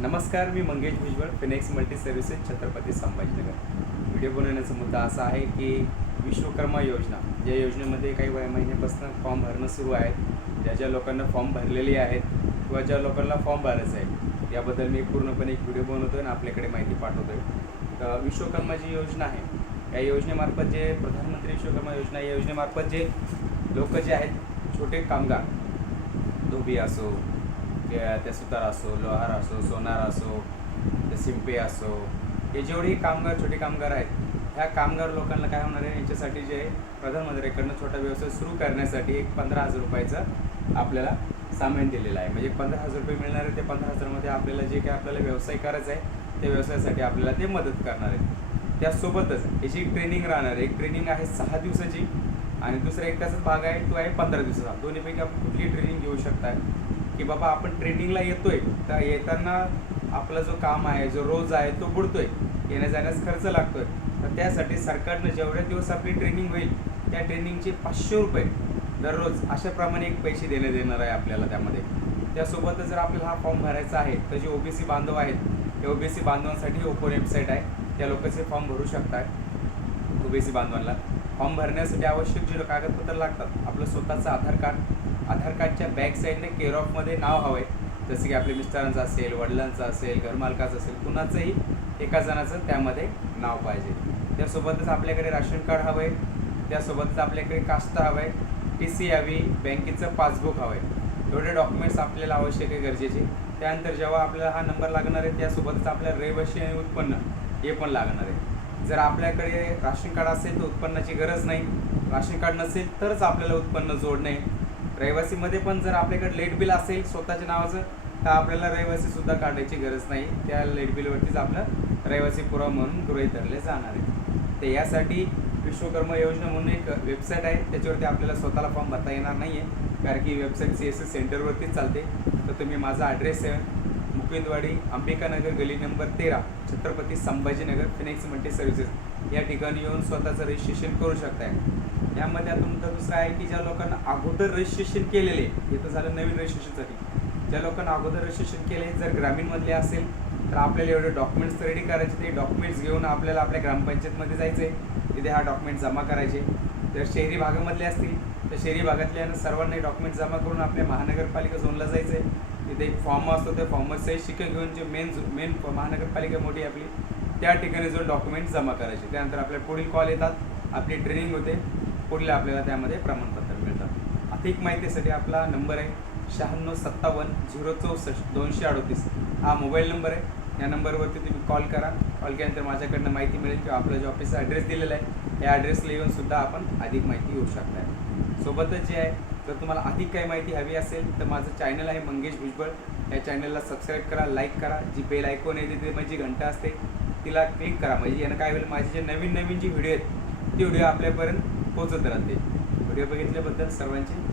नमस्कार मी Mangesh Bhujbal Phoenix multi services Chhatrapati Sambhajinagar. Video बनवण्याचा मुद्दा असा आहे की विश्वकर्मा योजना. या योजनेमध्ये काही वय महिन्यापासून फॉर्म भरणं सुरू आहे ज्या ज्या लोकांना फॉर्म भरलेले आहेत किंवा ज्या लोकांना फॉर्म भरायचं आहे याबद्दल मी पूर्णपणे एक व्हिडिओ बनवतो आणि आपल्याकडे माहिती पाठवतो आहे तर विश्वकर्मा जी योजना आहे या योजनेमार्फत जे प्रधानमंत्री विश्वकर्मा योजना या योजनेमार्फत जे लोक जे आहेत छोटे कामगार धोबी असो त्या सुतार असो लोहार असो सोनार असो ते सिंपे असो हे जेवढे कामगार छोटे कामगार आहेत ह्या कामगार लोकांना काय होणार आहे यांच्यासाठी जे प्रधानमंत्र्यांकडनं छोटा व्यवसाय सुरू करण्यासाठी एक पंधरा हजार रुपयाचं आपल्याला सामान दिलेलं आहे. म्हणजे पंधरा हजार रुपये मिळणार आहे ते पंधरा हजारमध्ये आपल्याला जे काही आपल्याला व्यवसाय करायचा आहे त्या व्यवसायासाठी आपल्याला ते मदत करणार आहे. त्यासोबतच याची ट्रेनिंग राहणार आहे. एक ट्रेनिंग आहे सहा दिवसाची आणि दुसरा एक त्याचा भाग आहे तो आहे पंधरा दिवसाचा. दोन्हीपैकी आपण कुठली ट्रेनिंग घेऊ शकता की बाबा आपण ट्रेनिंगला येतोय तर येताना आपला जो काम आहे जो रोज आहे तो बुडतोय. येण्या जाण्यास खर्च लागतोय. तर त्यासाठी सरकारनं जेवढे दिवस आपली ट्रेनिंग होईल त्या ट्रेनिंगचे पाचशे रुपये दररोज अशाप्रमाणे एक पैसे देण्यात येणार आहे आपल्याला त्यामध्ये. त्यासोबतच जर आपल्याला हा फॉर्म भरायचा आहे तर जे ओबीसी बांधव आहेत त्या ओबीसी बांधवांसाठी ओपन वेबसाईट आहे. त्या लोकांचे फॉर्म भरू शकतात ओबीसी बांधवांना. फॉर्म भरण्यासाठी आवश्यक जे कागदपत्र लागतात आपलं स्वतःचं आधार कार्ड आधार कार्डच्या बॅक साईडने केअर ऑफमध्ये नाव हवं आहे जसं की आपल्या मिस्टरांचं असेल वडिलांचं असेल घरमालकाचं असेल कुणाचंही एका जणाचं त्यामध्ये नाव पाहिजे. त्यासोबतच आपल्याकडे राशन कार्ड हवं आहे त्यासोबतच आपल्याकडे कास्ता हवं आहे टी सी हवी बँकेचं पासबुक हवं आहे एवढे डॉक्युमेंट्स आपल्याला आवश्यक आहे गरजेचे. त्यानंतर जेव्हा आपल्याला हा नंबर लागणार आहे त्यासोबतच आपल्याला रहिवाशी आणि उत्पन्न हे पण लागणार आहे. जर आपल्याकडे राशन कार्ड असेल तर उत्पन्नाची गरज नाही. राशन कार्ड नसेल तरच आपल्याला उत्पन्न जोडणे रहिवासीमध्ये पण जर आपल्याकडे लेट बिल असेल स्वतःच्या नावाचं तर आपल्याला रहिवासी सुद्धा काढायची गरज नाही. त्या लेट बिलवरतीच आपलं रहिवासी पुरावा म्हणून गृहित धरले जाणार आहे. तर यासाठी विश्वकर्मा योजना म्हणून एक वेबसाईट आहे. त्याच्यावरती आपल्याला स्वतःला फॉर्म भरता येणार नाही आहे कारण की वेबसाईट सी एस एस सेंटरवरतीच चालते. तर तुम्ही माझा ॲड्रेस आहे. मुकुंदवाडी अंबिकानगर गली नंबर तेरा Chhatrapati Sambhajinagar Phoenix multi services या ठिकाणी येऊन स्वतःचं रजिस्ट्रेशन करू शकताय. यामध्ये आता मुद्दा दुसरा आहे की ज्या लोकांना अगोदर रजिस्ट्रेशन केलेले हे तर झालं नवीन रजिस्ट्रेशनसाठी ज्या लोकांना अगोदर रजिस्ट्रेशन केले जर ग्रामीणमधले असेल तर आपल्याला एवढे डॉक्युमेंट्स रेडी करायचे. ते डॉक्युमेंट्स घेऊन आपल्याला आपल्या ग्रामपंचायतमध्ये जायचं आहे तिथे हा डॉक्युमेंट जमा करायचे. जर शहरी भागामधले असतील तर शहरी भागातल्या सर्वांनी डॉक्युमेंट जमा करून आपल्या महानगरपालिका झोनला जायचं आहे तिथे एक फॉर्म असतो त्या फॉर्मवर सही घेऊन जे मेन मेन महानगरपालिका मोठी आपली त्या ठिकाणी जो डॉक्युमेंट जमा करायचे. त्यानंतर आपल्या पुढील कॉल येतात आपली ट्रेनिंग होते पुढील आपल्याला त्यामध्ये प्रमाणपत्र मिळतात. अधिक माहितीसाठी आपला नंबर आहे शहाण्णव सत्तावन्न झिरो चौसष्ट दोनशे अडोतीस. हा मोबाईल नंबर आहे. या नंबरवरती तुम्ही कॉल करा. कॉल केल्यानंतर माझ्याकडनं माहिती मिळेल किंवा आपलं जे ऑफिसचा ॲड्रेस दिलेला आहे या ॲड्रेसला येऊन सुद्धा आपण अधिक माहिती घेऊ शकता. सोबतच जे आहे जर तुम्हाला अधिक काही माहिती हवी असेल तर माझं चॅनल आहे मंगेश भुजबळ. या चॅनलला सबस्क्राईब करा लाईक करा. जी बेल ऐकून येते ते माझी घंटा असते तिला क्लिक करा. म्हणजे यानं काय होईल माझे जे नवीन नवीन जी व्हिडिओ आहेत ती व्हिडिओ आपल्यापर्यंत पोहोचत राहते व्हिडिओ बघितल्याबद्दल सर्वांचे